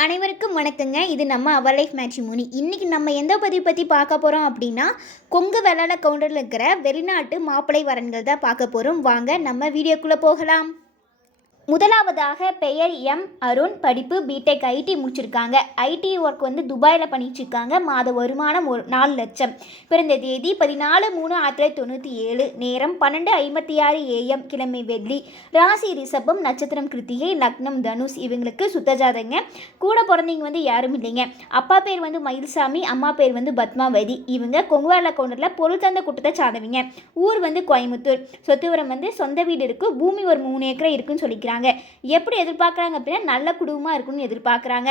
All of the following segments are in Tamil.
அனைவருக்கும் வணக்கங்க. இது நம்ம அவர் லைஃப் மேட்ரிமோனி இன்றைக்கி நம்ம எந்த பதிவு பற்றி பார்க்க போகிறோம் அப்படின்னா கொங்கு வெள்ளாள கவுண்டரில் இருக்கிற வெளிநாட்டு மாப்பிள்ளை வரன்கள் தான் பார்க்க போகிறோம் வாங்க நம்ம வீடியோக்குள்ளே போகலாம். முதலாவதாக பெயர் எம் அருண். படிப்பு பிடெக் ஐடி முடிச்சிருக்காங்க. ஐடி ஒர்க் வந்து துபாயில் பண்ணிட்டுருக்காங்க மாத வருமானம் ஒரு நாலு லட்சம். பிறந்த தேதி பதினாலு மூணு ஆயிரத்தி தொள்ளாயிரத்தி தொண்ணூற்றி ஏழு. நேரம் பன்னெண்டு ஐம்பத்தி ஆறு ஏஎம் கிழமை வெள்ளி. ராசி ரிஷபம் நட்சத்திரம் கிருத்திகை லக்னம் தனுஷ். இவங்களுக்கு சுத்தஜாதங்க. கூட பிறந்தவங்க வந்து யாரும் இல்லைங்க. அப்பா பேர் வந்து மயில்சாமி அம்மா பேர் வந்து பத்மாவதி. இவங்க கொங்குவால கவுண்டரில் பொருள் தந்த கூட்டத்தை சார்ந்தவங்க. ஊர் வந்து கோயம்புத்தூர். சொத்துவரம் வந்து சொந்த வீடு இருக்குது பூமி ஒரு மூணு ஏக்கரை இருக்குன்னு சொல்லிக்கிறாங்க. எப்படி எதிர்பார்க்குறாங்க அப்படின்னா நல்ல குடும்பமாக இருக்குன்னு எதிர்பார்க்குறாங்க.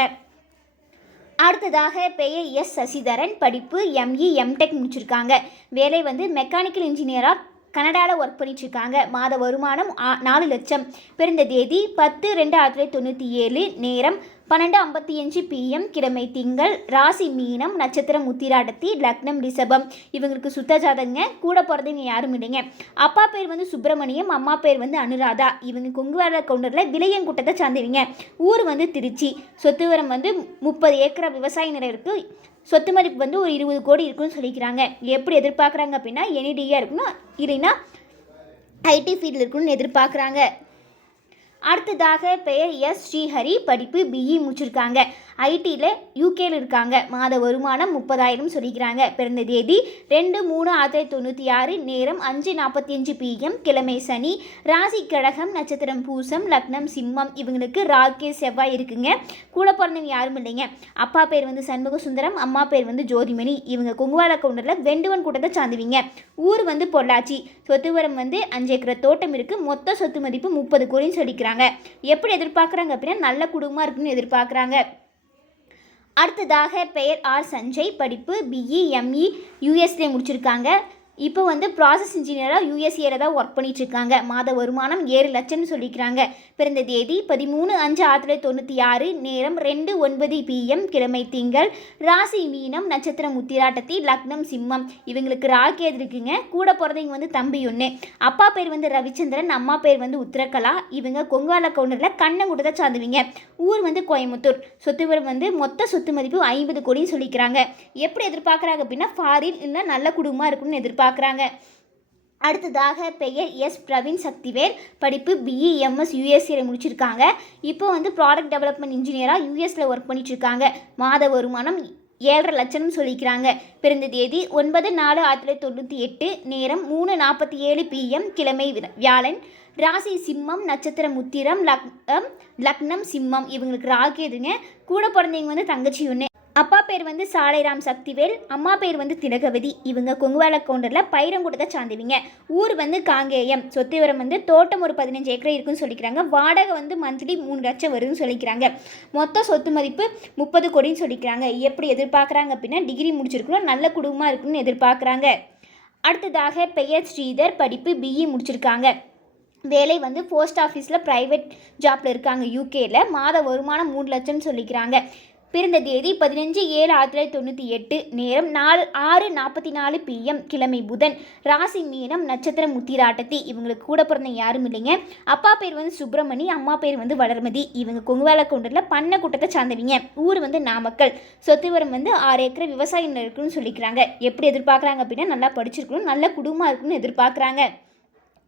அடுத்ததாக பெயர் எஸ் சசிதரன் படிப்பு எம்இ எம்டெக் முடிச்சிருக்காங்க. வேலை வந்து மெக்கானிக்கல் இன்ஜினியராக கனடாவில் ஒர்க் பண்ணிட்டுருக்காங்க. மாத வருமானம் ஆ- நாலு லட்சம். பிறந்த தேதி பத்து ரெண்டு ஆயிரத்தி தொள்ளாயிரத்தி தொண்ணூற்றி ஏழு நேரம் பன்னெண்டு ஐம்பத்தி அஞ்சு பிஎம் கிழமை திங்கள் ராசி மீனம் நட்சத்திரம் உத்திராடத்தி லக்னம் ரிஷபம். இவங்களுக்கு சுத்த ஜாதகங்க கூட பிறந்தவங்க யாரும் இல்லைங்க. அப்பா பேர் வந்து சுப்பிரமணியம் அம்மா பேர் வந்து அனுராதா. இவங்க கொங்குவார கவுண்டரில் விலையங்கூட்டத்தை சார்ந்தவங்க. ஊர் வந்து திருச்சி. சொத்துவரம் வந்து முப்பது ஏக்கரா விவசாய நிலம் இருக்குது சொத்து மதிப்பு வந்து ஒரு இருபது கோடி இருக்குன்னு சொல்லிக்கிறாங்க. எப்படி எதிர்பார்க்குறாங்க அப்படின்னா என்இடியாக இருக்கணும் இல்லைன்னா ஐடி ஃபீல்டில் இருக்கணும்னு எதிர்பார்க்குறாங்க. அடுத்ததாக பெயர் எஸ். ஸ்ரீஹரி படிப்பு பிஇ முடிச்சிருக்காங்க. ஐடியில் யூகேல இருக்காங்க. மாத வருமானம் முப்பதாயிரம் சொல்லிக்கிறாங்க. பிறந்த தேதி ரெண்டு மூணு ஆயிரத்தி தொண்ணூற்றி ஆறு நேரம் அஞ்சு நாற்பத்தி அஞ்சு பிஎம் கிழமை சனி ராசி கடகம் நட்சத்திரம் பூசம் லக்னம் சிம்மம் இவங்களுக்கு ராக்கே செவ்வாய் இருக்குங்க. கூட பிறந்தவங்க யாரும் இல்லைங்க. அப்பா பேர் வந்து சண்முக சுந்தரம் அம்மா பேர் வந்து ஜோதிமணி. இவங்க கொங்குவால கவுண்டரில் வெண்டுவன் கூட்டத்தை சார்ந்துவீங்க ஊர் வந்து பொள்ளாச்சி. சொத்துவரம் வந்து அஞ்சு ஏக்கர் தோட்டம் இருக்குது மொத்த சொத்து மதிப்பு முப்பது கோடின்னு சொல்லிக்கிறாங்க. எப்படி எதிர்பார்க்குறாங்க அப்படின்னா நல்ல குடும்பமாக இருக்குன்னு எதிர்பார்க்குறாங்க. அடுத்ததாக பெயர் ஆர் சஞ்சய் படிப்பு பிஇ எம்இ யூஎஸ்ஏ முடிச்சிருக்காங்க. இப்போ வந்து ப்ராசஸ் இன்ஜினியராக யூஎஸ்ஏல தான் ஒர்க் பண்ணிகிட்ருக்காங்க இருக்காங்க மாத வருமானம் ஏழு லட்சம்னு சொல்லிக்கிறாங்க. பிறந்த தேதி பதிமூணு அஞ்சு ஆயிரத்தி தொள்ளாயிரத்தி தொண்ணூற்றி ஆறு நேரம் ரெண்டு ஒன்பது பிஎம் கிழமை திங்கள் ராசி மீனம் நட்சத்திரம் முத்திராட்டத்தி லக்னம் சிம்மம். இவங்களுக்கு ராக்கேது இருக்குங்க? கூட பிறந்தவங்க வந்து தம்பி ஒன்று அப்பா பேர் வந்து ரவிச்சந்திரன் அம்மா பேர் வந்து உத்திரகலா இவங்க கொங்கால கவுண்டரில் கண்ணங்குட்டத்தை சார்ந்துவீங்க ஊர் வந்து கோயம்புத்தூர். சொத்துவரம் வந்து மொத்த சொத்து மதிப்பு ஐம்பது கோடின்னு சொல்லிக்கிறாங்க. எப்படி எதிர்பார்க்குறாங்க அப்படின்னா ஃபாரின் இல்லை நல்ல குடும்பமாக இருக்கும்னு எதிர்பார்க்குறாங்க அடுத்ததாக பெயர் எஸ். பிரவீன் சக்திவேல் படிப்பு பிஇ எம்எஸ் யூஎஸ்சியில் முடிச்சிருக்காங்க. இப்போ வந்து ப்ராடக்ட் டெவலப்மெண்ட் இன்ஜினியராக யூஎஸில் ஒர்க் பண்ணிட்டுருக்காங்க. மாத வருமானம் ஏழரை லட்சம்னு சொல்லிக்கிறாங்க. பிறந்த தேதி ஒன்பது நாலு ஆயிரத்தி தொள்ளாயிரத்தி தொண்ணூற்றி எட்டு நேரம் மூணு நாற்பத்தி ஏழு பிஎம் கிழமை வியாழன். ராசி சிம்மம் நட்சத்திரம் முத்திரம் லக்னம் லக்னம் சிம்மம். இவங்களுக்கு ராகேதுங்க கூட பிறந்தவங்க வந்து தங்கச்சி ஒன்று அப்பா பேர் வந்து சாலைராம் சக்திவேல் அம்மா பேர் வந்து திலகவதி இவங்க கொங்குவால கவுண்டரில் பைரங்குட்டத்தை சார்ந்தவங்க. ஊர் வந்து காங்கேயம். சொத்து விவரம் வந்து தோட்டம் ஒரு பதினஞ்சு ஏக்கர் இருக்குன்னு சொல்லிக்கிறாங்க. வாடகை வந்து மந்த்லி மூணு லட்சம் வருதுன்னு சொல்லிக்கிறாங்க. மொத்த சொத்து மதிப்பு முப்பது கோடின்னு சொல்லிக்கிறாங்க. எப்படி எதிர்பார்க்குறாங்க அப்படின்னா டிகிரி முடிச்சிருக்கணும் நல்ல குடும்பமாக இருக்குன்னு எதிர்பார்க்குறாங்க. அடுத்ததாக பெயர் ஸ்ரீதர் படிப்பு பிஇ முடிச்சிருக்காங்க. வேலை வந்து போஸ்ட் ஆஃபீஸில் ப்ரைவேட் ஜாப்பில் இருக்காங்க. யூகேயில் மாத வருமானம் மூணு லட்சம்னு சொல்லிக்கிறாங்க. பிறந்த தேதி பதினஞ்சு ஏழு ஆயிரத்தி தொள்ளாயிரத்தி தொண்ணூற்றி எட்டு நேரம் நாலு ஆறு நாற்பத்தி நாலு பிஎம் கிழமை புதன். ராசி மீனம் நட்சத்திரம் முத்திராட்டத்தி இவங்களுக்கு கூட பிறந்த யாரும் இல்லைங்க. அப்பா பேர் வந்து சுப்பிரமணி அம்மா பேர் வந்து வளர்மதி. இவங்க கொங்குவேலை கொண்டரில் பண்ண கூட்டத்தை சார்ந்தவங்க. ஊர் வந்து நாமக்கல். சொத்துவரம் வந்து ஆறு ஏக்கர் விவசாயம் இருக்குன்னு சொல்லிக்கிறாங்க. எப்படி எதிர்பார்க்குறாங்க அப்படின்னா நல்லா படிச்சிருக்கணும் நல்ல குடும்பமாக இருக்குன்னு எதிர்பார்க்குறாங்க.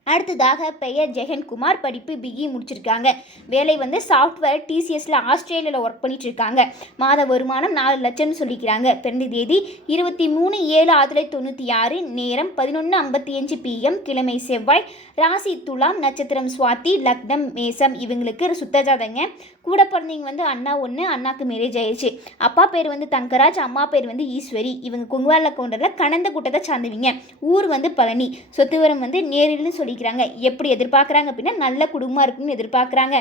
அடுத்ததாக பெயர் ஜெகன்குமார் படிப்பு பிஇ முடிச்சிருக்காங்க. வேலை வந்து சாஃப்ட்வேர் டிசிஎஸ்ல ஆஸ்திரேலியாவில் ஒர்க் பண்ணிட்டு இருக்காங்க மாத வருமானம் நாலு லட்சம்னு சொல்லிக்கிறாங்க. பிறந்த தேதி இருபத்தி மூணு ஏழு ஆயிரத்தி தொள்ளாயிரத்தி தொண்ணூற்றி ஆறு நேரம் பதினொன்று ஐம்பத்தி அஞ்சு பிஎம் கிழமை செவ்வாய் ராசி துலாம் நட்சத்திரம் சுவாத்தி லக்னம் மேசம். இவங்களுக்கு சுத்தஜாதங்க. கூட பிறந்தவங்க வந்து அண்ணா ஒன்று அண்ணாக்கு மேரேஜ் ஆயிடுச்சு அப்பா பேர் வந்து தங்கராஜ் அம்மா பேர் வந்து ஈஸ்வரி. இவங்க கொங்குவால கவுண்டரில் கணந்த கூட்டத்தை சார்ந்தவங்க. ஊர் வந்து பழனி. சொத்துவரம் வந்து நேரில்னு சொல்லிக்கிறாங்க. எப்படி எதிர்பார்க்குறாங்க அப்படின்னா நல்ல குடும்பமாக இருக்குன்னு எதிர்பார்க்குறாங்க.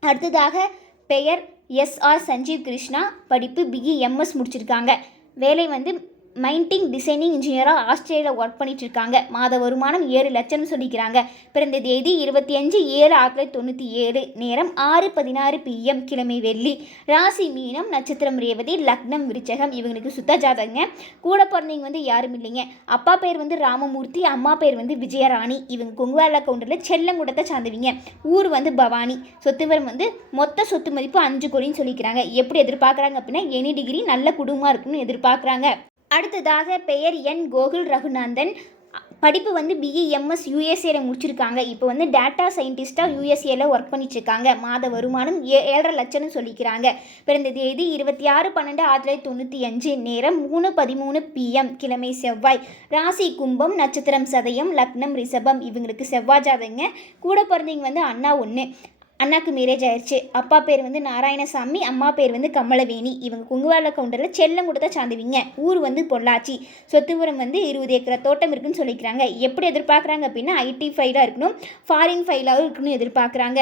அடுத்ததாக பெயர் எஸ்ஆர் சஞ்சீவ் கிருஷ்ணா படிப்பு பிஇ எம்எஸ் முடிச்சிருக்காங்க. வேலை வந்து மைண்டிங் டிசைனிங் இன்ஜினியராக ஆஸ்திரேலியாவில் ஒர்க் பண்ணிட்டு இருக்காங்க. மாத வருமானம் ஏழு லட்சம்னு சொல்லிக்கிறாங்க. பிறந்த தேதி இருபத்தி அஞ்சு ஏழு ஆயிரத்தி தொள்ளாயிரத்தி தொண்ணூற்றி ஏழு. நேரம் ஆறு பதினாறு பிஎம் கிழமை வெள்ளி. ராசி மீனம் நட்சத்திரம் ரேவதி லக்னம் விருச்சகம். இவங்களுக்கு சுத்த ஜாதகங்க. கூட பிறந்தவங்க வந்து யாரும் இல்லைங்க. அப்பா பேர் வந்து ராமமூர்த்தி அம்மா பேர் வந்து விஜயராணி. இவங்க கொங்குவால கவுண்டரில் செல்லங்குடத்தை சார்ந்தவங்க. ஊர் வந்து பவானி. சொத்துவரம் வந்து மொத்த சொத்து மதிப்பு அஞ்சு கோடின்னு சொல்லிக்கிறாங்க. எப்படி எதிர்பார்க்குறாங்க அப்படின்னா எனி டிகிரி நல்ல குடும்பமாக இருக்குன்னு எதிர்பார்க்குறாங்க. அடுத்ததாக பெயர் என் கோகுல் ரகுநாந்தன் படிப்பு வந்து பிஇ எம்எஸ் யூஎஸ்ஏல முடிச்சிருக்காங்க. இப்போ வந்து டேட்டா சயின்டிஸ்ட்டாக யூஎஸ்ஏல ஒர்க் பண்ணிட்டுருக்காங்க. மாத வருமானம் ஏ ஏழரை லட்சம்னு சொல்லிக்கிறாங்க. பிறந்த தேதி இருபத்தி ஆறு பன்னெண்டு ஆயிரத்தி தொள்ளாயிரத்தி தொண்ணூற்றி அஞ்சு. நேரம் மூணு பதிமூணு பிஎம் கிழமை செவ்வாய். ராசி கும்பம் நட்சத்திரம் சதயம் லக்னம் ரிஷபம். இவங்களுக்கு செவ்வாய் ஜாதகங்க. கூட பிறந்தவங்க வந்து அண்ணா ஒன்று அண்ணாக்கு மேரேஜ் ஆயிடுச்சு அப்பா பேர் வந்து நாராயணசாமி அம்மா பேர் வந்து கமலவேணி. இவங்க குங்குவால கவுண்டரில் செல்லம் கொடுத்தா சாந்துவிங்க. ஊர் வந்து பொள்ளாச்சி. சொத்துவரம் வந்து இருபது ஏக்கரை தோட்டம் இருக்குன்னு சொல்லிக்கிறாங்க. எப்படி எதிர்பார்க்குறாங்க அப்படின்னா ஐடி ஃபைலாக இருக்கணும் ஃபாரின் ஃபைலாகவும் இருக்கணும்னு எதிர்பார்க்குறாங்க.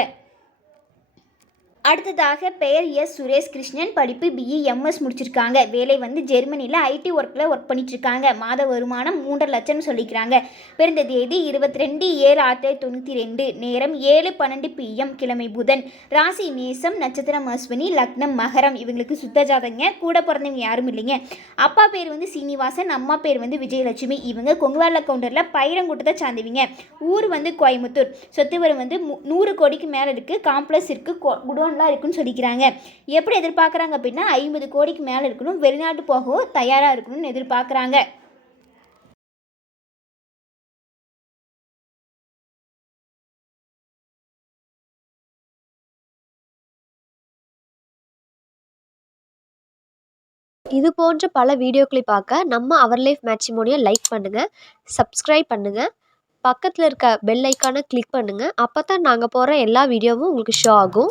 அடுத்ததாக பெயர் எஸ். சுரேஷ் கிருஷ்ணன் படிப்பு பிஇ எம்எஸ் முடிச்சிருக்காங்க. வேலை வந்து ஜெர்மனியில் ஐடி ஒர்க்கில் ஒர்க் பண்ணிட்டுருக்காங்க. மாத வருமானம் மூன்றரை லட்சம்னு சொல்லிக்கிறாங்க. பிறந்த தேதி இருபத்தி ரெண்டு ஏழு ஆயிரத்தி தொள்ளாயிரத்தி தொண்ணூற்றி ரெண்டு. நேரம் ஏழு பன்னெண்டு பிஎம் கிழமை புதன். ராசி நேசம் நட்சத்திரம் அஸ்வினி லக்னம் மகரம். இவங்களுக்கு சுத்த ஜாதகங்க. கூட பிறந்தவங்க யாரும் இல்லைங்க. அப்பா பேர் வந்து சீனிவாசன். அம்மா பேர் வந்து விஜயலட்சுமி. இவங்க கொங்குவால கவுண்டரில் பயிரங்குட்டத்தை சார்ந்தவங்க. ஊர் வந்து கோயம்புத்தூர். சொத்துவரம் வந்து மு- நூறு கோடிக்கு மேலே இருக்குது காம்ப்ளெக்ஸ் இருக்குது குடோன்லாம் இருக்குன்னு சொல்லிக்கிறாங்க. எப்படி எதிர்பார்க்குறாங்க அப்படின்னா ஐம்பது கோடிக்கு மேலே இருக்கணும் வெளிநாட்டு போகவும் தயாராக இருக்கணும்னு எதிர்பார்க்குறாங்க. இது போன்ற பல வீடியோக்களை பார்க்க நம்ம அவர் லைஃப் மேட்சிமோனியை லைக் பண்ணுங்கள் சப்ஸ்கிரைப் பண்ணுங்கள் பக்கத்தில் இருக்க பெல் ஐக்கானை கிளிக் பண்ணுங்கள் அப்போ தான் நாங்கள் போகிற எல்லா வீடியோவும் உங்களுக்கு ஷோ ஆகும்.